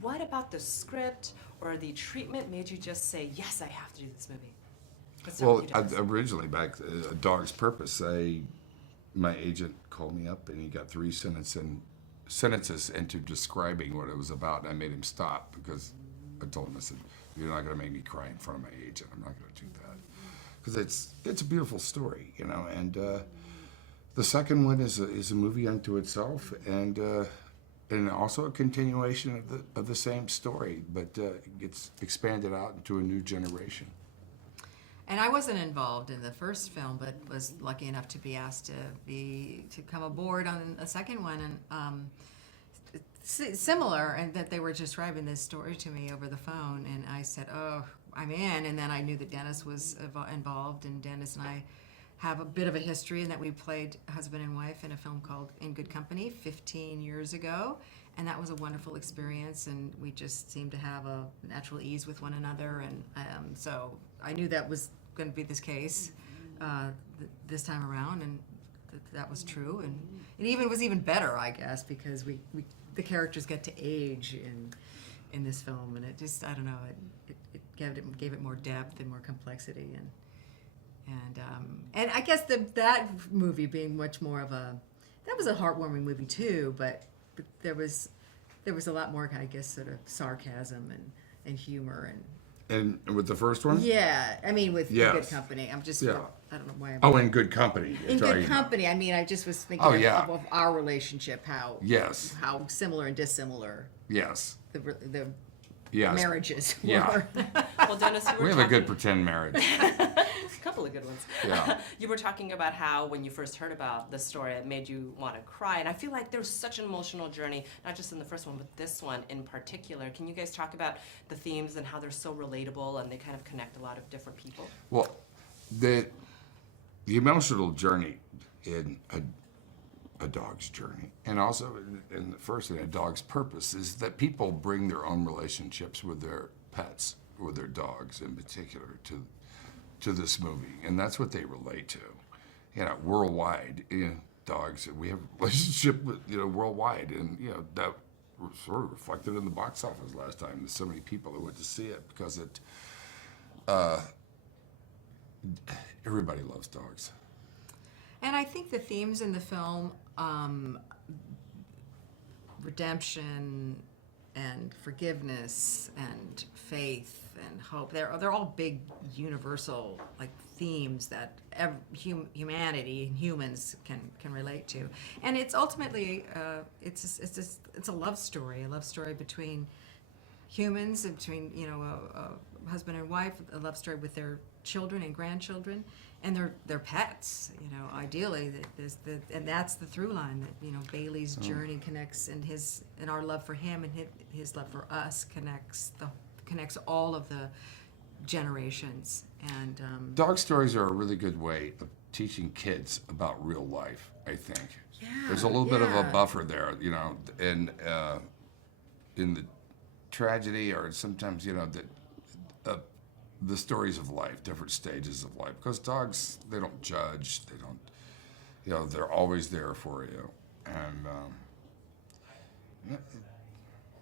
what about the script or the treatment made you just say, yes, I have to do this movie? Well, originally back A Dog's Purpose, my agent called me up and he got 3 sentences into describing what it was about, and I made him stop because I told him, I said, you're not going to make me cry in front of my agent. I'm not going to do that. Because it's a beautiful story, you know, and the second one is a movie unto itself, and also a continuation of the same story, but it gets expanded out into a new generation. And I wasn't involved in the first film, but was lucky enough to be asked to come aboard on a second one, and similar, and that they were describing this story to me over the phone, and I said, "Oh, I'm in." And then I knew that Dennis was involved, and Dennis and I have a bit of a history in that we played husband and wife in a film called In Good Company 15 years ago, and that was a wonderful experience, and we just seemed to have a natural ease with one another, and so I knew that was going to be this case this time around, and that was true, and it even was even better, I guess, because we the characters get to age in this film, and it just, I don't know, it gave it more depth and more complexity, and I guess that movie being much more of that was a heartwarming movie too, but there was a lot more, I guess, sort of sarcasm and humor And with the first one? Yeah, I mean, with Yes. Good Company. I'm just, Yeah. I don't know why I'm... Oh, In Good Company. In Good Company, I mean, I just was thinking of our relationship, how similar and dissimilar Yes. the Yes. marriages were. Yeah. Well, Dennis, you were We have a good pretend marriage. a couple of good ones. Yeah. You were talking about how when you first heard about the story, it made you want to cry. And I feel like there was such an emotional journey, not just in the first one, but this one in particular. Can you guys talk about the themes and how they're so relatable and they kind of connect a lot of different people? Well, the emotional journey in a dog's journey, and also in the first thing, A Dog's Purpose, is that people bring their own relationships with their pets, with their dogs in particular, to this movie, and that's what they relate to. You know, worldwide, dogs, we have a relationship with, worldwide, and, that was sort of reflected in the box office last time. There's so many people that went to see it because everybody loves dogs. And I think the themes in the film, redemption and forgiveness and faith and hope, they're all big universal themes that humanity and humans can relate to. And it's ultimately it's a love story between humans, and between a husband and wife, a love story with their children and grandchildren, and their pets. Ideally, and that's the through line, that Bailey's journey connects, and our love for him and his love for us connects all of the generations. And dog stories are a really good way of teaching kids about real life, I think. Yeah, there's a little bit of a buffer there, and in the tragedy, or sometimes the stories of life, different stages of life, because dogs, they don't judge, they don't, they're always there for you, and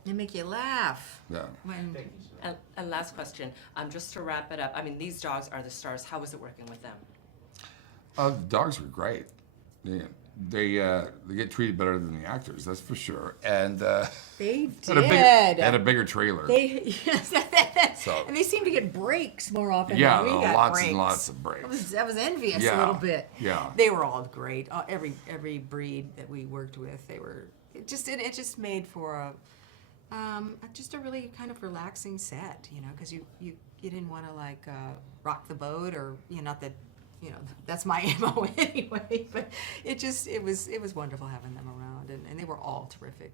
they make you laugh. Yeah. And last question, just to wrap it up, I mean, these dogs are the stars. How was it working with them? The dogs were great. Yeah. They get treated better than the actors, that's for sure. And they did. Had a bigger trailer. So. And they seem to get breaks more often than we got lots breaks. And lots of breaks. I was envious a little bit. Yeah. They were all great. Every breed that we worked with, they were. It just made for just a really kind of relaxing set, because you didn't want to rock the boat, or not that. That's my MO anyway, but it was wonderful having them around, and they were all terrific.